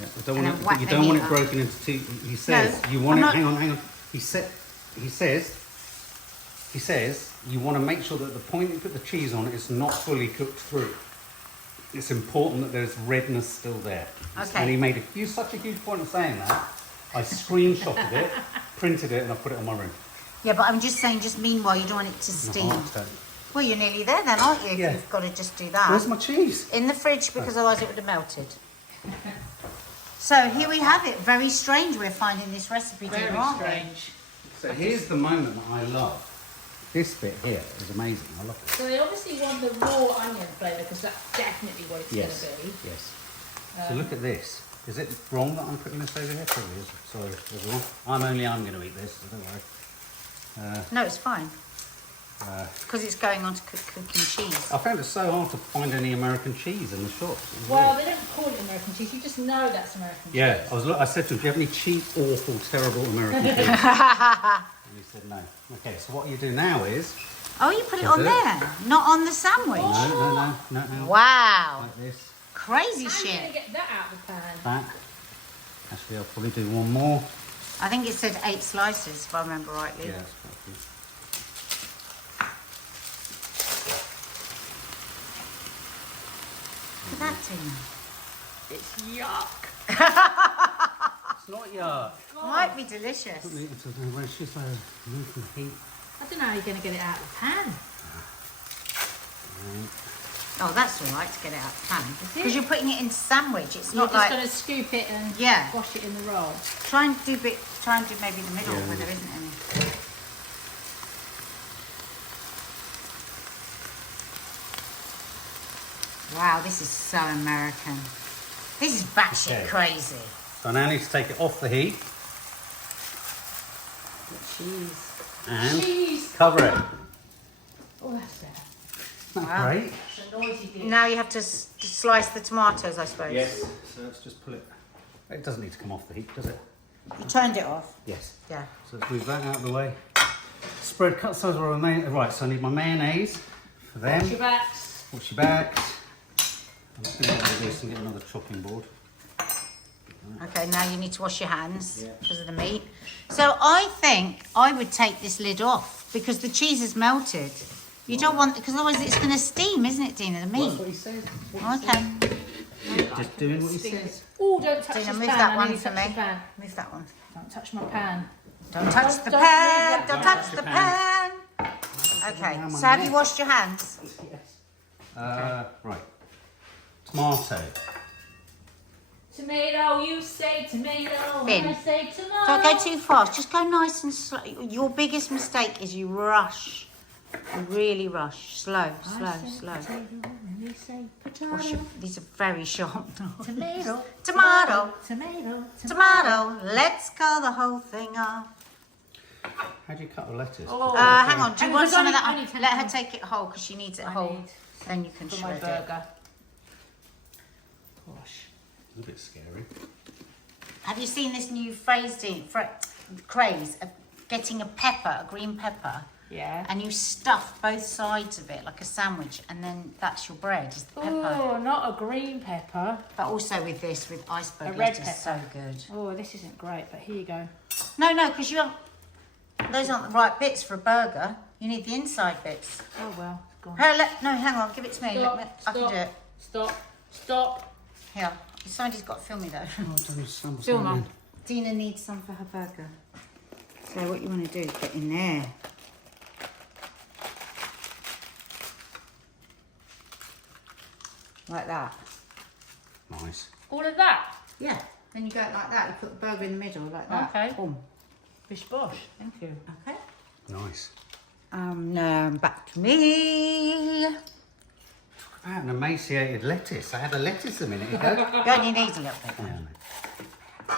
Yeah, I don't And want then whack you the don't want heat it up. broken into two. He says No, you want I'm it. not- Hang on. He says you want to make sure that the point you put the cheese on is not fully cooked through. It's important that there's redness still there. Okay. And he made such a huge point of saying that. I screenshotted it, printed it, and I put it on my room. Yeah, but I'm just saying, just meanwhile, you don't want it to steam. Well, you're nearly there then, aren't you? Yeah. You've got to just do that. Where's my cheese? In the fridge, because otherwise it would have melted. So here we have it. Very strange we're finding this recipe, Very dear, aren't we? strange. So here's the moment that I love. This bit here is amazing. I love it. So they obviously want the raw onion flavour because that's definitely what it's Yes. going to be. Yes. So look at this. Is it wrong that I'm putting this over here? Probably is. Sorry, everyone. I'm going to eat this, so don't worry. No, it's fine. Because it's going on to cooking cheese. I found it so hard to find any American cheese in the shops. It was Well, weird. they don't call it American cheese. You just know that's American Yeah, cheese. I said to him, do you have any cheap, awful, terrible American cheese? And he said no. Okay, so what you do now is... Oh, you put it I'll on do it. there, not on the sandwich. No. Wow. Like this. Crazy How are you going to shit. get that out of the pan? That. Actually, I'll probably do one more. I think it said 8 slices, if I remember rightly. Yeah, that's quite good. Look at that, Tina. It's yuck. It's not yuck. Might be delicious. Put it into the when she's like moving heat. I don't know how you're going to get it out of the pan. Oh, that's all right to get it out of the pan. it? Because you're putting it in sandwich. It's You're not just like... going to scoop it and Yeah. wash it in the roll. Try and do maybe the middle Yeah. where there isn't any. Wow, this is so American. This is batshit Okay. crazy. So now I need to take it off the heat Cheese. and Cheese. cover it. Oh, that's better. Isn't that Wow. great? It's a noisy dish. Now you have to slice the tomatoes, I suppose. Yes. So let's just pull it. It doesn't need to come off the heat, does it? You turned it off. Yes. Yeah. So let's move that out of the way. Spread cut size of our mayonnaise. Right, so I need my mayonnaise for them. Watch your backs. Watch your backs. I'm just going to do this and get another chopping board. Okay, now you need to wash your hands Yeah. because of the meat. So I think I would take this lid off because the cheese is melted. You don't want, because otherwise it's going to steam, isn't it, Dina, the That's meat? what he says. Okay. Just doing what he says. Oh, don't touch Dina, this move pan. that I one nearly for touched me. the pan. Move that one. Don't touch my pan. Don't touch the Don't pan. move that. Don't Don't touch touch the the pan. pan. Okay, Now my so have you neck. washed your hands? Yes. Right. Tomato. Tomato, you say tomato, Bin. I say tomato. Don't go too fast. Just go nice and slow. Your biggest mistake is you rush. You really rush. Slow, slow, I say slow. potato, and you say potato. Wash your, these are very sharp. Tomato, Tomato. tomato, Tomato. Let's call the whole thing off. How do you cut a lettuce? Oh. Hang on. Do you And want there's some of only- that? only 10 Let her pounds. take it whole because she needs it I whole. need Then you can for my shred it. burger. Gosh. It's a bit scary. Have you seen this new craze of getting a pepper, a green pepper, Yeah. and you stuff both sides of it like a sandwich, and then that's your bread, is the pepper. Oh, not a green pepper. But also with this, with iceberg A red lettuce, so pepper. good. Oh, this isn't great, but here you go. No, because you haven't. Those aren't the right bits for a burger. You need the inside bits. Oh well, it's gone. No, hang on, give it to me. Stop, I can do it. Stop. Here, somebody's got to film me though. Oh, I don't understand what's Film going on. on. Dina needs some for her burger. So what you want to do is get in there. Like that. Nice. All of that. Yeah. Then you go like that. You put the burger in the middle like that. Okay. Boom. Bish bosh. Thank you. Okay. Nice. Now back to me. Talk about an emaciated lettuce. I had a lettuce a minute ago. Go on your knees a little bit. Yeah.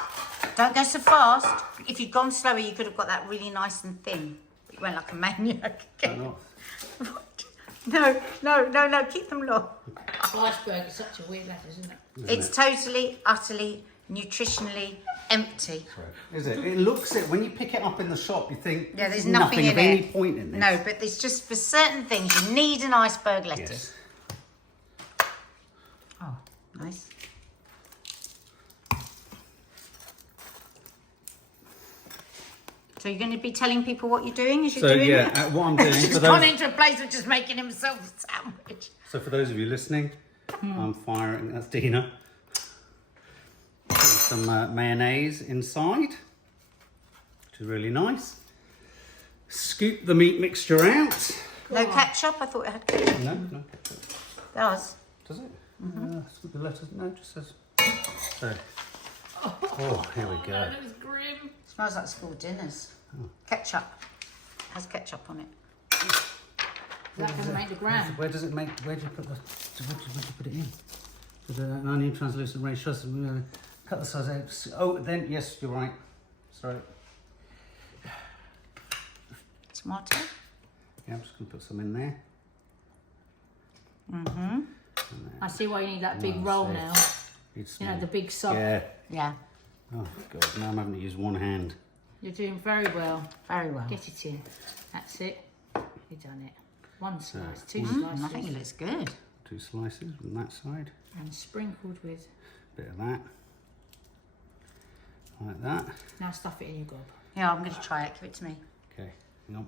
Don't go so fast. If you'd gone slower, you could have got that really nice and thin. But you went like a maniac. Why not? No. Keep them low. Iceberg is such a weird lettuce, isn't it? It's totally, utterly, nutritionally empty. Is it? It looks it when you pick it up in the shop. You think Yeah, there's nothing in of it. any point in this. No, but it's just for certain things you need an iceberg lettuce. Yes. Oh, nice. So you're going to be telling people what you're doing as you're doing it? What I'm doing He's for gone those, into a place of just making himself a sandwich. so for those of you listening, I'm firing. That's Dina. Putting some mayonnaise inside, which is really nice. Scoop the meat mixture out. No ketchup? I thought it had ketchup. No. Does. Does it? Scoop the lettuce. No, it just says. So. Oh, here we go. That was grim. Smells like school dinners. Ketchup. Has ketchup on it. That doesn't make the gram. Where does it make? Where do you put the? Where do you put it in? With an onion, translucent range sauce. Cut the size out. Oh, then yes, you're right. Sorry. Tomato. Yeah, I'm just gonna put some in there. I see why you need that big Oh, roll see. now. It's You know, the big soft. Yeah. Yeah, Oh God, now I'm having to use one hand. You're doing very well. very well. Get it in. That's it. You've done it. One slice, two I slices, think it looks good. 2 slices from that side. and sprinkled with. Bit of that. Like that. Now stuff it in your gob. Yeah, I'm going to try it. Give it to me. Okay, hang on.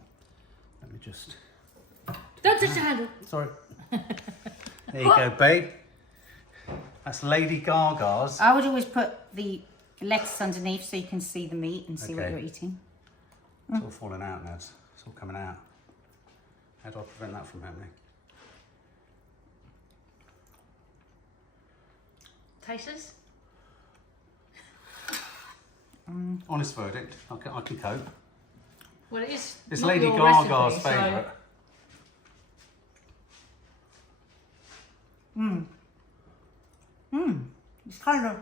Let me just. Don't touch the handle. Sorry. There you go, babe. That's Lady Gaga's. I would always put the lettuce underneath so you can see the meat and see what Okay. you're eating. It's all falling out now. It's all coming out. How do I prevent that from happening? Tasters? Honest verdict. I can cope. Well, it is. It's not Lady your Gaga's recipe, so- favourite. It's kind of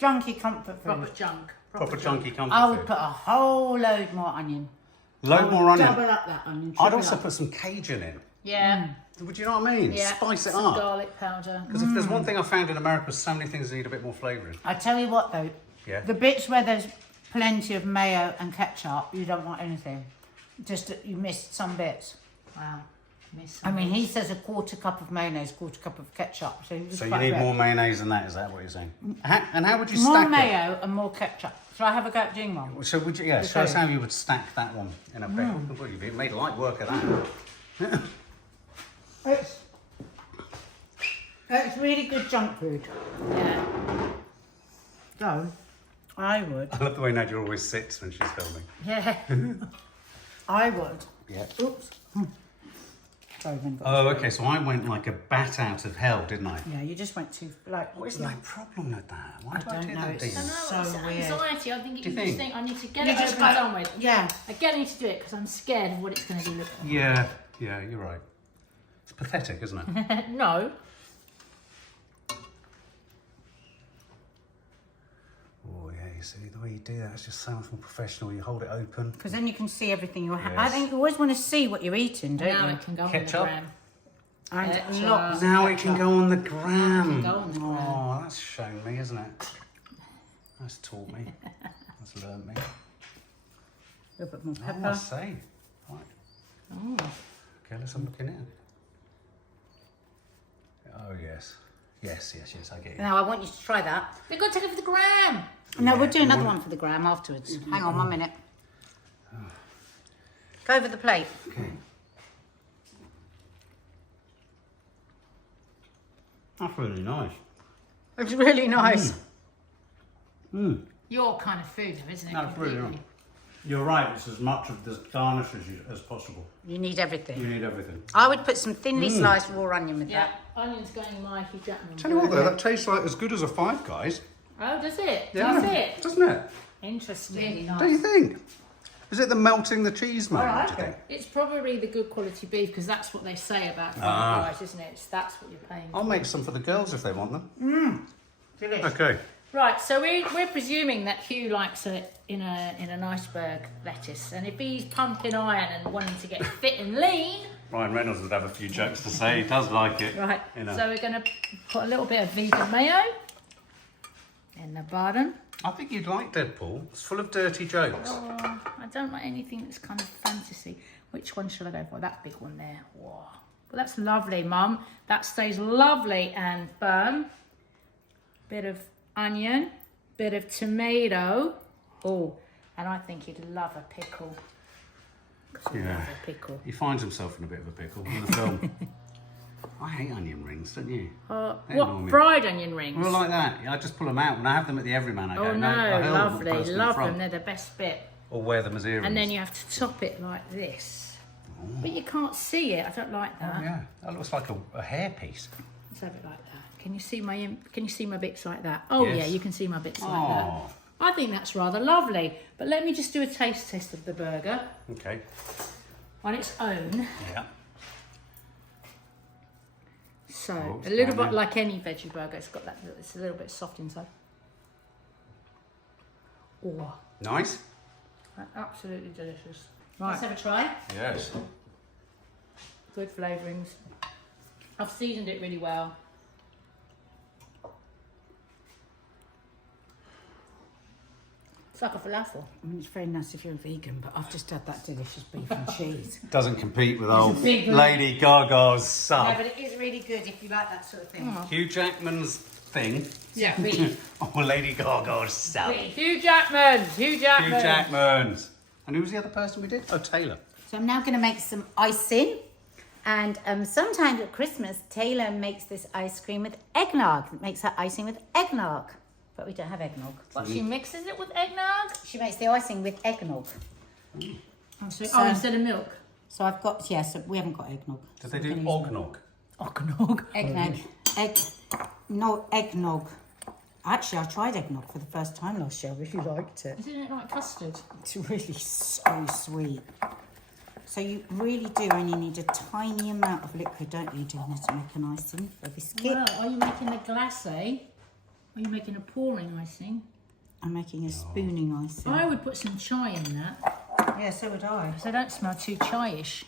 junky comfort food. Proper junk. Proper chunky comfort I would food. put a whole load more onion. Load more onion. Double up that onion. I'd triple also up. put some Cajun in. Yeah. Would you know what I mean? Yeah. Spice it Some up. garlic powder. Because if there's one thing I found in America, so many things need a bit more flavouring. I tell you what though, Yeah. the bits where there's plenty of mayo and ketchup, you don't want anything. Just that you missed some bits. Wow. Miss I mean, he says a quarter cup of mayonnaise, quarter cup of ketchup. So, So you need more mayonnaise than that, is that what you're saying? And how would you more stack mayo and more ketchup. Shall I have a go at doing one? it? So would you, show us how you would stack that one in a bit. Well, you've made light work of that. It's really good junk food. Yeah. So, I would. I love the way Nadia always sits when she's filming. Yeah. I would. Yeah. Oops. Sorry, I've got Oh, okay, so I went like a bat out of hell, didn't I? Yeah, you just went too like. What is my problem with that? Why do I don't do know, that? it's Dean? I know, So it's weird. anxiety. I think Do you you just think? think I need to get You it just over and go- done with. Yeah. I get need to do it because I'm scared of what it's going to be looking Yeah, you're right. It's pathetic, isn't it? like. No. Oh, yeah, you see, the way you do that, it's just so much more professional. You hold it open. Because then you can see everything you're I Yes. think you always want to see what you're eating, don't Now you? it can go Ketchup? on the gram. And Ketchup. lots. Now it can go on the gram. Go on the gram. Oh, that's shown me, isn't it? That's taught me. That's learned me. A little bit more I pepper. must say. Right. Oh. Okay, let's have a look in it. Oh, yes. Yes, I get it. Now I want you to try that. We've got to take it for the gram. No, we'll do you another want- one for the gram afterwards. Hang on 1 minute. Go over the plate. Okay. That's really nice. It's really nice. Your kind of food, though, isn't it? That's really Completely. nice. You're right, it's as much of the garnish as possible. You need everything. You need everything. I would put some thinly sliced raw onion with Yeah. that. Onions going in my Hugh Jackman. Tell you what though, that tastes like as good as a Five Guys. Oh, does it? Yeah, Does it? doesn't it? Interesting. Really Don't you nice. think? Is it the melting the cheese moment, do you think? It's probably the good quality beef because that's what they say about fried rice, isn't it? That's what you're paying for. I'll make some for the girls if they want them. Delicious. Okay. Right, so we're presuming that Hugh likes it in an iceberg lettuce, and if he's pumping iron and wanting to get fit and lean, Ryan Reynolds would have a few jokes to say. He does like it. right? You know. So we're going to put a little bit of vegan mayo in the bottom. I think you'd like Deadpool. It's full of dirty jokes. Oh, I don't like anything that's kind of fantasy. Which one should I go for? That big one there. Whoa. Well, that's lovely, Mum. That stays lovely and firm. Bit of onion, bit of tomato. Oh, and I think you'd love a pickle. 'Cause you love a pickle. He finds himself in a bit of a pickle in the film. I hate onion rings, don't you? They annoy What, me. fried onion rings? Well, like that. I just pull them out. When I have them at the Everyman, I go, Oh no, I hurl lovely, them at the person in love front. them. They're the best bit. Or wear them as earrings. And then you have to top it like this. But you can't see it. I don't like that. Oh, yeah. That looks like a hairpiece. Let's have it like that. Can you see my bits like that? Oh Yes. yeah, you can see my bits like Oh. that. I think that's rather lovely. But let me just do a taste test of the burger Okay. on its own. Yeah. So Oh, a little it's bit fine. like any veggie burger. It's got that. It's a little bit soft inside. Oh, Nice? absolutely delicious. Let's have a try. Yes. Good flavourings. I've seasoned it really well. It's like a falafel. I mean, it's very nice if you're a vegan, but I've just had that delicious beef and cheese. Doesn't compete with old big one. Lady Gaga's Yeah, sub. but it is really good if you like that sort of thing. Hugh Jackman's thing. Yeah. Or Lady Gaga's sub. Hugh Jackman. Hugh Jackman. Hugh Jackman's. And who was the other person we did? Oh, Taylor. So I'm now going to make some icing. And sometimes at Christmas, Taylor makes this ice cream with eggnog. Makes her icing with eggnog. But we don't have eggnog. What, she mixes it with eggnog? She makes the icing with eggnog. Oh, instead of milk. So I've got, so we haven't got eggnog. Did So they we're do gonna use ognog? Eggnog. Eggnog. Eggnog. Actually, I tried eggnog for the first time last year. I really liked it. Isn't it like custard? It's really so sweet. So you really do only need a tiny amount of liquid, don't you, Dina, to make an icing for a biscuit? Well, are you making a glacé? Are you making a pouring icing? I'm making a spooning icing. I would put some chai in that, Yeah, so would I. because they don't smell too chai-ish.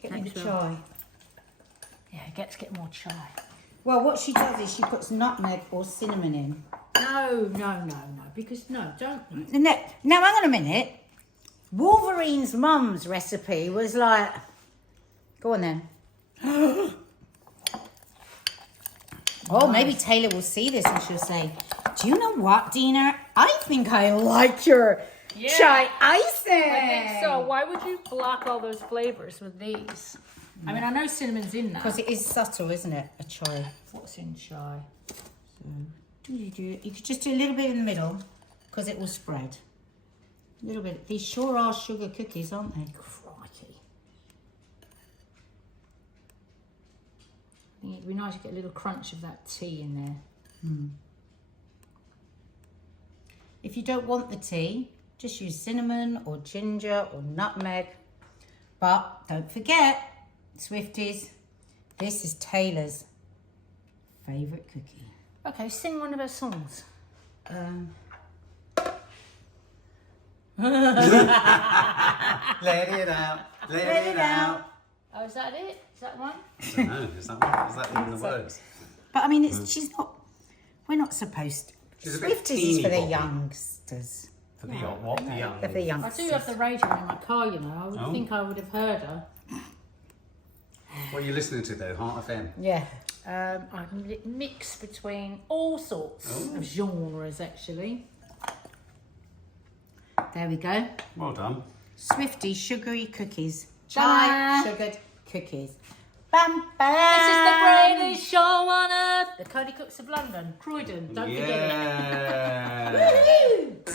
Get me the Thanks, Will. chai. Yeah, let's get more chai. Well, what she does is she puts nutmeg or cinnamon in. No, because don't. Now, hang on a minute. Wolverine's mum's recipe was like... Go on then. Oh, maybe Taylor will see this and she'll say, do you know what, Dina? I think I like your chai icing. I think so. Why would you block all those flavors with these? I mean, I know cinnamon's in that. Because it is subtle, isn't it? A chai. What's in chai? You could just do a little bit in the middle because it will spread. A little bit. These sure are sugar cookies, aren't they? Crikey. I think it'd be nice to get a little crunch of that tea in there. If you don't want the tea, just use cinnamon or ginger or nutmeg. But don't forget, Swifties, this is Taylor's favourite cookie. Okay, sing one of her songs. Let it out. Let it out. Oh, is that it? Is that one? I don't know. Is that one of the words? But I mean, she's not, we're not supposed to. She's a bit Swifties is teeny for the boppy. youngsters. For the what? The young. For the I youngsters. do have the radio in my car, you know. I would think I would have heard her. What are you listening to though? Heart FM. Yeah. I mix between all sorts of genres, actually. There we go. Well done. Swifty sugary cookies. Ta-da! Chai sugared cookies. Bam, bam. This is the greatest show on earth. The Cody Cooks of London, Croydon. Don't forget it. Yeah.